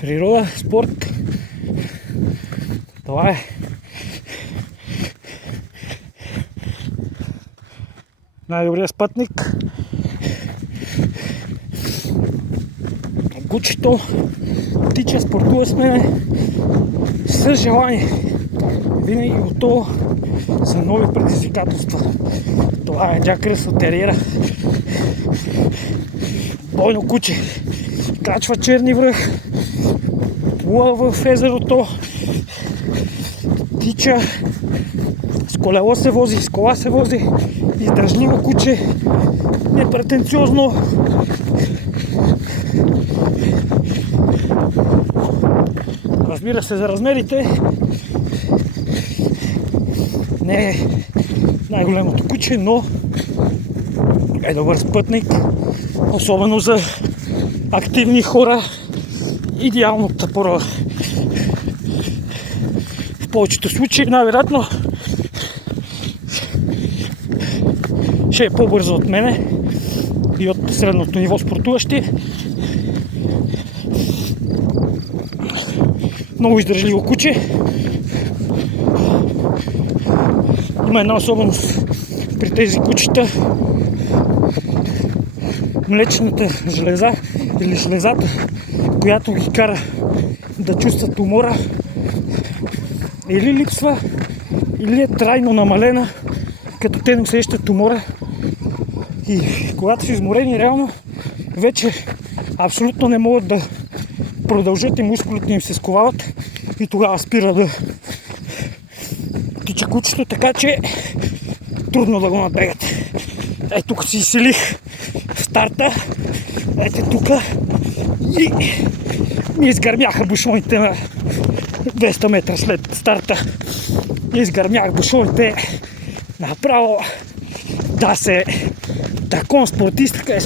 природа, спорт. Това е. Най-добрият спътник. Кучето тича, спортува с мене с желание. Винаги готово за нови предизвикателства. Това е Джак Ръсъл Териера. Бойно куче. Качва черни връх. Плува в езерото. Тича. С колело се вози, с кола се вози. Издръжливо куче. Непретенциозно. Разбира се, за размерите не е най-голямото куче, но е добър спътник, особено за активни хора. Идеалната пора. В повечето случаи, най-вероятно, ще е по-бързо от мене и от средното ниво спортуващи. Много издържливо куче. Има една особеност при тези кучета. Млечната жлеза или жлезата, която ги кара да чувстват умора, или липсва, или е трайно намалена, като те не усещат умора. И когато са изморени, реално вече абсолютно не могат да продължат и мускулите им се сковават и тогава спира да тича кучето, така че трудно да го набегат. Ей, тук си изселих старта. Ете тук и ми изгърмяха бушоните на 200 метра след старта. Изгърмях бушоните направо да се такон спортист, къде